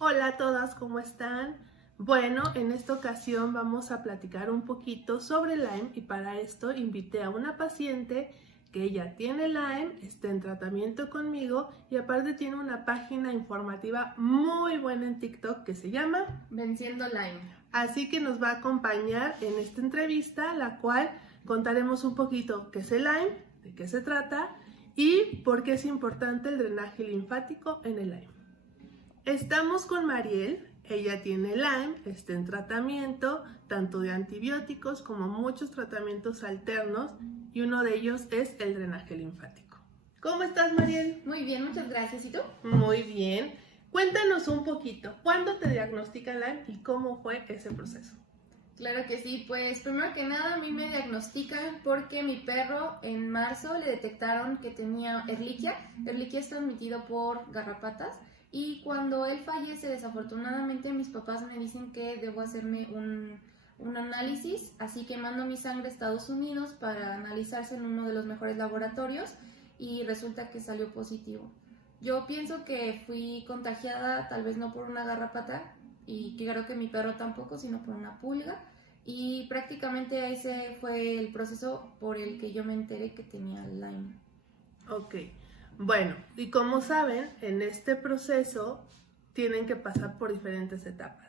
Hola a todas, ¿cómo están? Bueno, en esta ocasión vamos a platicar un poquito sobre Lyme y para esto invité a una paciente que ella tiene Lyme, está en tratamiento conmigo y aparte tiene una página informativa muy buena en TikTok que se llama Venciendo Lyme. Así que nos va a acompañar en esta entrevista, la cual contaremos un poquito qué es el Lyme, de qué se trata y por qué es importante el drenaje linfático en el Lyme. Estamos con Mariel, ella tiene Lyme, está en tratamiento tanto de antibióticos como muchos tratamientos alternos y uno de ellos es el drenaje linfático. ¿Cómo estás, Mariel? Muy bien, muchas gracias. ¿Y tú? Muy bien. Cuéntanos un poquito, ¿cuándo te diagnostican Lyme y cómo fue ese proceso? Claro que sí, pues primero que nada a mí me diagnostican porque mi perro en marzo le detectaron que tenía Ehrlichia. Ehrlichia es transmitido por garrapatas y cuando él fallece desafortunadamente mis papás me dicen que debo hacerme un análisis, así que mando mi sangre a Estados Unidos para analizarse en uno de los mejores laboratorios y resulta que salió positivo. Yo pienso que fui contagiada, tal vez no por una garrapata, y creo que mi perro tampoco, sino por una pulga. Y prácticamente ese fue el proceso por el que yo me enteré que tenía Lyme. Ok, bueno, y como saben, en este proceso tienen que pasar por diferentes etapas.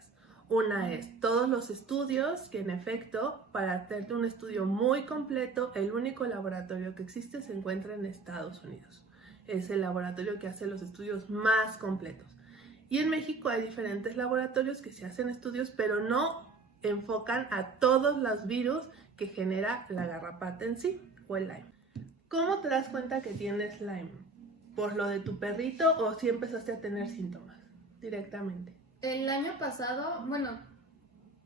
Una es todos los estudios, que en efecto, para hacerte un estudio muy completo, el único laboratorio que existe se encuentra en Estados Unidos. Es el laboratorio que hace los estudios más completos. Y en México hay diferentes laboratorios que se hacen estudios, pero no enfocan a todos los virus que genera la garrapata en sí, o el Lyme. ¿Cómo te das cuenta que tienes Lyme? ¿Por lo de tu perrito o si empezaste a tener síntomas directamente? El año pasado, bueno,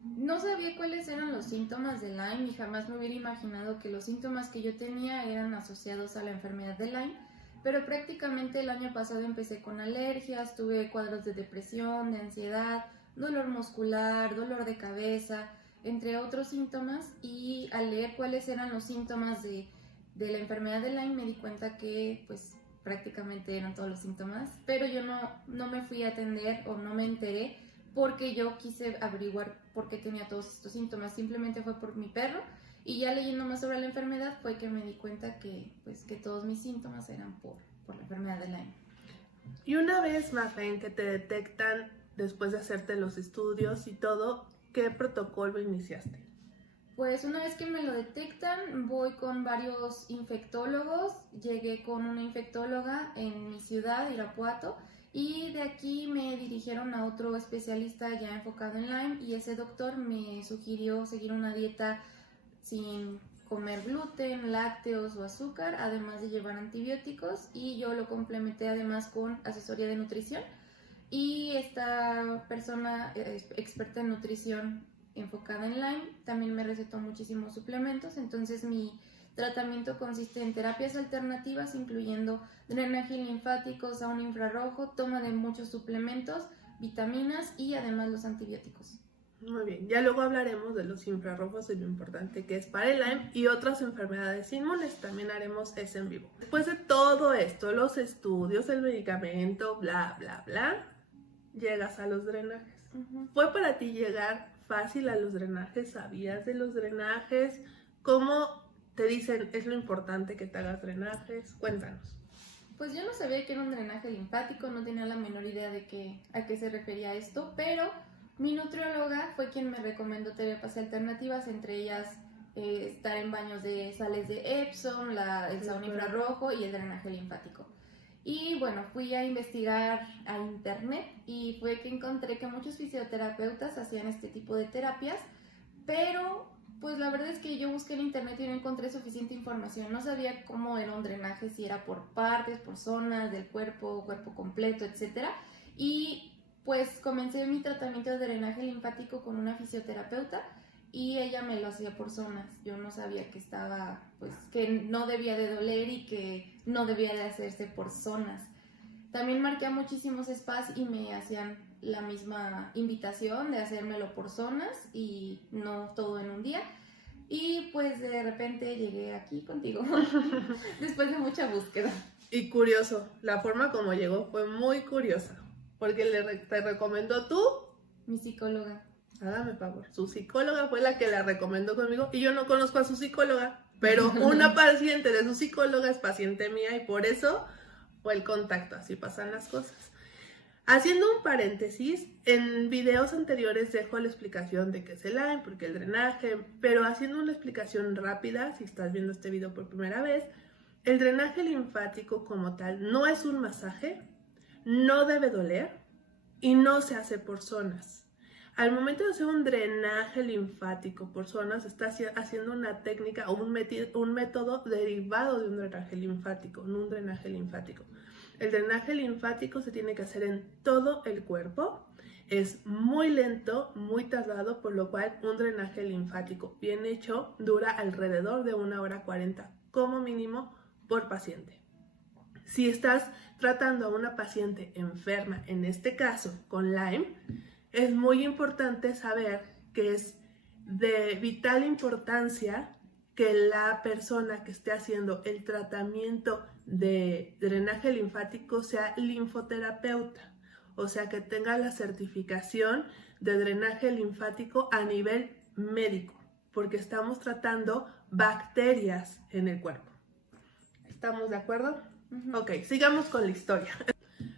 no sabía cuáles eran los síntomas de Lyme y jamás me hubiera imaginado que los síntomas que yo tenía eran asociados a la enfermedad de Lyme, pero prácticamente el año pasado empecé con alergias, tuve cuadros de depresión, de ansiedad, dolor muscular, dolor de cabeza, entre otros síntomas, y al leer cuáles eran los síntomas de la enfermedad de Lyme me di cuenta que pues prácticamente eran todos los síntomas, pero yo no me fui a atender o no me enteré porque yo quise averiguar por qué tenía todos estos síntomas, simplemente fue por mi perro y ya leyendo más sobre la enfermedad fue que me di cuenta que, pues, que todos mis síntomas eran por la enfermedad de Lyme. Y una vez más, en que te detectan después de hacerte los estudios y todo, ¿qué protocolo iniciaste? Pues una vez que me lo detectan, voy con varios infectólogos. Llegué con una infectóloga en mi ciudad, Irapuato, y de aquí me dirigieron a otro especialista ya enfocado en Lyme y ese doctor me sugirió seguir una dieta sin comer gluten, lácteos o azúcar, además de llevar antibióticos, y yo lo complementé además con asesoría de nutrición. Y esta persona experta en nutrición enfocada en Lyme también me recetó muchísimos suplementos, entonces mi tratamiento consiste en terapias alternativas incluyendo drenaje linfático, sauna infrarrojo, toma de muchos suplementos, vitaminas y además los antibióticos. Muy bien, ya luego hablaremos de los infrarrojos y lo importante que es para el Lyme y otras enfermedades inmunes, también haremos ese en vivo. Después de todo esto, los estudios, el medicamento, bla, bla, bla, llegas a los drenajes. ¿Fue para ti llegar fácil a los drenajes? ¿Sabías de los drenajes? ¿Cómo te dicen es lo importante que te hagas drenajes? Cuéntanos. Pues yo no sabía que era un drenaje linfático, no tenía la menor idea de a qué se refería esto, pero mi nutrióloga fue quien me recomendó terapias alternativas, entre ellas estar en baños de sales de Epsom, el sauna infrarrojo y el drenaje linfático. Y bueno, fui a investigar a internet y fue que encontré que muchos fisioterapeutas hacían este tipo de terapias, pero pues la verdad es que yo busqué en internet y no encontré suficiente información. No sabía cómo era un drenaje, si era por partes, por zonas del cuerpo, cuerpo completo, etc. Y pues comencé mi tratamiento de drenaje linfático con una fisioterapeuta y ella me lo hacía por zonas. Yo no sabía que estaba, pues, que no debía de doler y que no debía de hacerse por zonas. También marqué a muchísimos spas y me hacían la misma invitación de hacérmelo por zonas y no todo en un día. Y pues de repente llegué aquí contigo, después de mucha búsqueda. Y curioso, la forma como llegó fue muy curiosa, Porque te recomendó tú. Mi psicóloga. Hágame favor. Su psicóloga fue la que la recomendó conmigo y yo no conozco a su psicóloga, pero una paciente de su psicóloga es paciente mía y por eso fue el contacto. Así pasan las cosas. Haciendo un paréntesis, en videos anteriores dejo la explicación de qué es el Lyme, porque el drenaje, pero haciendo una explicación rápida, si estás viendo este video por primera vez, el drenaje linfático como tal no es un masaje, no debe doler y no se hace por zonas. Al momento de hacer un drenaje linfático por zonas, está haciendo una técnica o un método derivado de un drenaje linfático, no un drenaje linfático. El drenaje linfático se tiene que hacer en todo el cuerpo. Es muy lento, muy tardado, por lo cual un drenaje linfático bien hecho dura alrededor de 1 hora 40 como mínimo por paciente. Si estás tratando a una paciente enferma, en este caso con Lyme, es muy importante saber que es de vital importancia que la persona que esté haciendo el tratamiento de drenaje linfático sea linfoterapeuta, o sea que tenga la certificación de drenaje linfático a nivel médico, porque estamos tratando bacterias en el cuerpo. ¿Estamos de acuerdo? Ok, sigamos con la historia.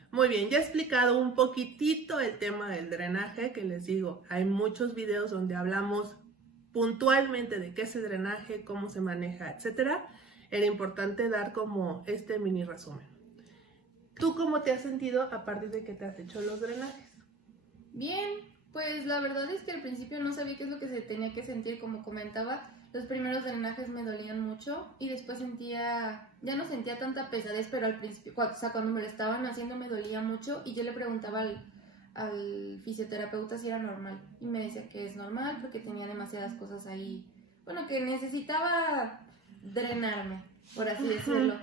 Muy bien, ya he explicado un poquitito el tema del drenaje, que les digo, hay muchos videos donde hablamos puntualmente de qué es el drenaje, cómo se maneja, etcétera. Era importante dar como este mini resumen. ¿Tú cómo te has sentido a partir de que te has hecho los drenajes? Bien, pues la verdad es que al principio no sabía qué es lo que se tenía que sentir, como comentaba. Los primeros drenajes me dolían mucho y después ya no sentía tanta pesadez, pero al principio, cuando me lo estaban haciendo me dolía mucho y yo le preguntaba al fisioterapeuta si era normal y me decía que es normal porque tenía demasiadas cosas ahí, bueno, que necesitaba drenarme, por así decirlo,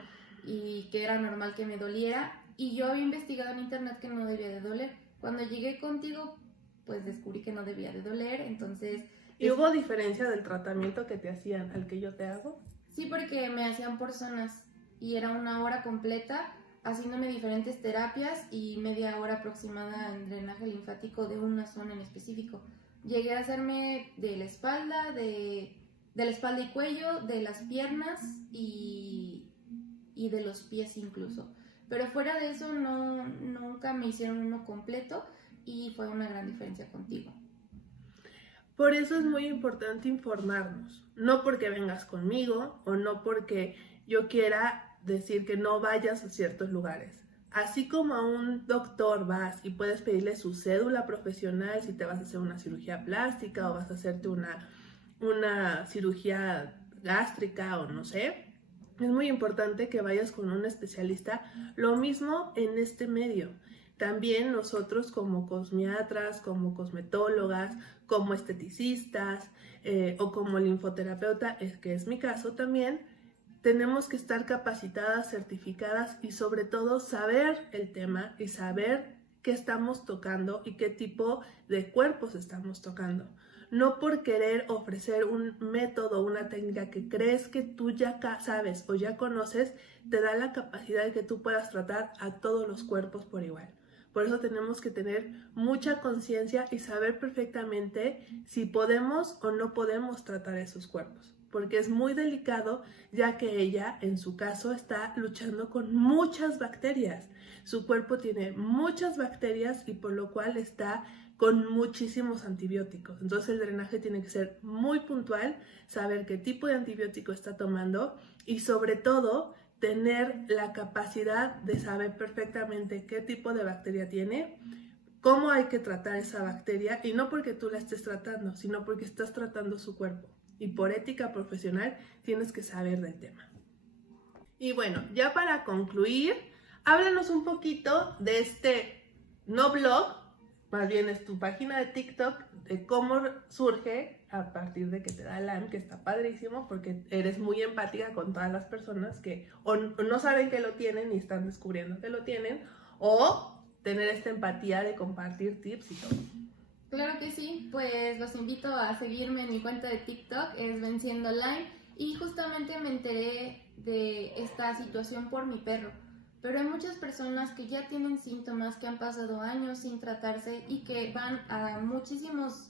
y que era normal que me doliera y yo había investigado en internet que no debía de doler. Cuando llegué contigo, pues descubrí que no debía de doler, entonces... ¿Y hubo diferencia del tratamiento que te hacían al que yo te hago? Sí, porque me hacían por zonas y era 1 hora completa haciéndome diferentes terapias y media hora aproximada en drenaje linfático de una zona en específico. Llegué a hacerme de la espalda, de la espalda y cuello, de las piernas y de los pies incluso. Pero fuera de eso nunca me hicieron uno completo y fue una gran diferencia contigo. Por eso es muy importante informarnos, no porque vengas conmigo o no porque yo quiera decir que no vayas a ciertos lugares. Así como a un doctor vas y puedes pedirle su cédula profesional si te vas a hacer una cirugía plástica o vas a hacerte una cirugía gástrica o no sé, es muy importante que vayas con un especialista. Lo mismo en este medio. También nosotros como cosmiatras, como cosmetólogas, como esteticistas o como linfoterapeuta, que es mi caso también, tenemos que estar capacitadas, certificadas y sobre todo saber el tema y saber qué estamos tocando y qué tipo de cuerpos estamos tocando. No por querer ofrecer un método, una técnica que crees que tú ya sabes o ya conoces, te da la capacidad de que tú puedas tratar a todos los cuerpos por igual. Por eso tenemos que tener mucha conciencia y saber perfectamente si podemos o no podemos tratar esos cuerpos. Porque es muy delicado, ya que ella, en su caso, está luchando con muchas bacterias. Su cuerpo tiene muchas bacterias y por lo cual está con muchísimos antibióticos. Entonces el drenaje tiene que ser muy puntual, saber qué tipo de antibiótico está tomando y sobre todo tener la capacidad de saber perfectamente qué tipo de bacteria tiene, cómo hay que tratar esa bacteria y no porque tú la estés tratando, sino porque estás tratando su cuerpo. Y por ética profesional tienes que saber del tema. Y bueno, ya para concluir, háblanos un poquito de este no blog, más bien es tu página de TikTok, de cómo surge a partir de que te da Lyme, que está padrísimo porque eres muy empática con todas las personas que o no saben que lo tienen y están descubriendo que lo tienen, o tener esta empatía de compartir tips y todo. Claro que sí, pues los invito a seguirme en mi cuenta de TikTok, es Venciendo Lyme, y justamente me enteré de esta situación por mi perro. pero hay muchas personas que ya tienen síntomas, que han pasado años sin tratarse y que van a muchísimos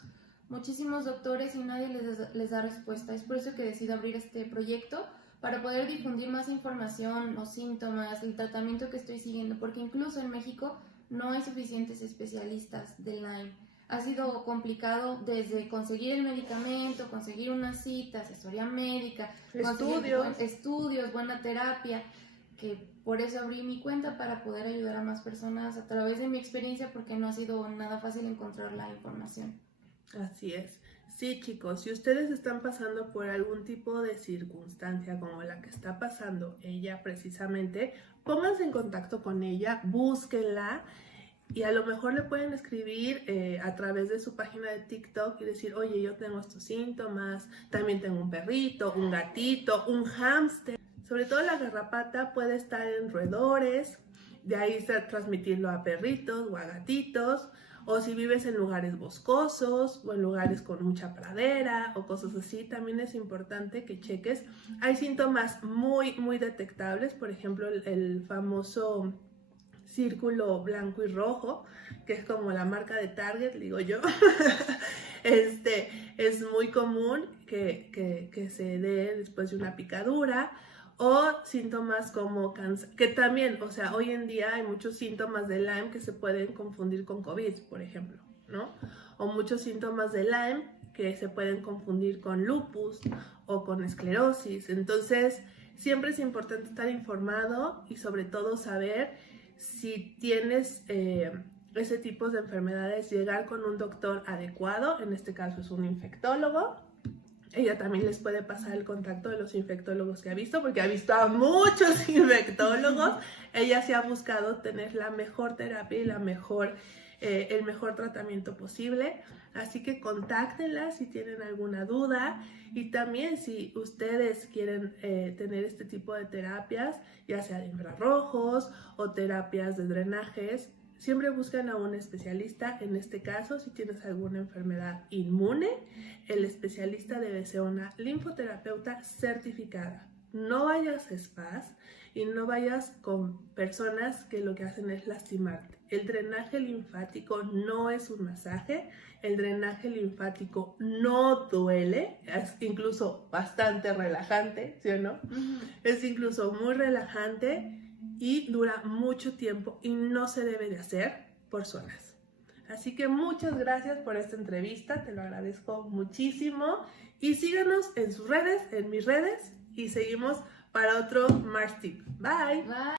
doctores y nadie les da respuesta. Es por eso que decido abrir este proyecto, para poder difundir más información, los síntomas, el tratamiento que estoy siguiendo, porque incluso en México no hay suficientes especialistas de Lyme. Ha sido complicado desde conseguir el medicamento, conseguir una cita, asesoría médica, estudios, buena terapia, que por eso abrí mi cuenta, para poder ayudar a más personas a través de mi experiencia, porque no ha sido nada fácil encontrar la información. Así es. Sí, chicos, si ustedes están pasando por algún tipo de circunstancia como la que está pasando ella precisamente, pónganse en contacto con ella, búsquenla y a lo mejor le pueden escribir a través de su página de TikTok y decir, oye, yo tengo estos síntomas, también tengo un perrito, un gatito, un hámster. Sobre todo la garrapata puede estar en roedores, de ahí transmitirlo a perritos o a gatitos. O si vives en lugares boscosos o en lugares con mucha pradera o cosas así, también es importante que cheques. Hay síntomas muy detectables, por ejemplo el famoso círculo blanco y rojo, que es como la marca de Target, digo yo. Es muy común que se dé después de una picadura. O síntomas como cáncer, que también, o sea, hoy en día hay muchos síntomas de Lyme que se pueden confundir con COVID, por ejemplo, ¿no? O muchos síntomas de Lyme que se pueden confundir con lupus o con esclerosis. Entonces, siempre es importante estar informado y sobre todo saber si tienes ese tipo de enfermedades, llegar con un doctor adecuado, en este caso es un infectólogo. Ella también les puede pasar el contacto de los infectólogos que ha visto, porque ha visto a muchos infectólogos. Ella se ha buscado tener la mejor terapia y el mejor tratamiento posible. Así que contáctenla si tienen alguna duda. Y también si ustedes quieren tener este tipo de terapias, ya sea de infrarrojos o terapias de drenajes, siempre buscan a un especialista. En este caso, si tienes alguna enfermedad inmune, el especialista debe ser una linfoterapeuta certificada. No vayas a spas y no vayas con personas que lo que hacen es lastimarte. El drenaje linfático no es un masaje, el drenaje linfático no duele, es incluso bastante relajante, ¿sí o no? Es incluso muy relajante y dura mucho tiempo y no se debe de hacer por zonas. Así que muchas gracias por esta entrevista, te lo agradezco muchísimo y síganos en sus redes, en mis redes y seguimos para otro Mars Tip. Bye. Bye.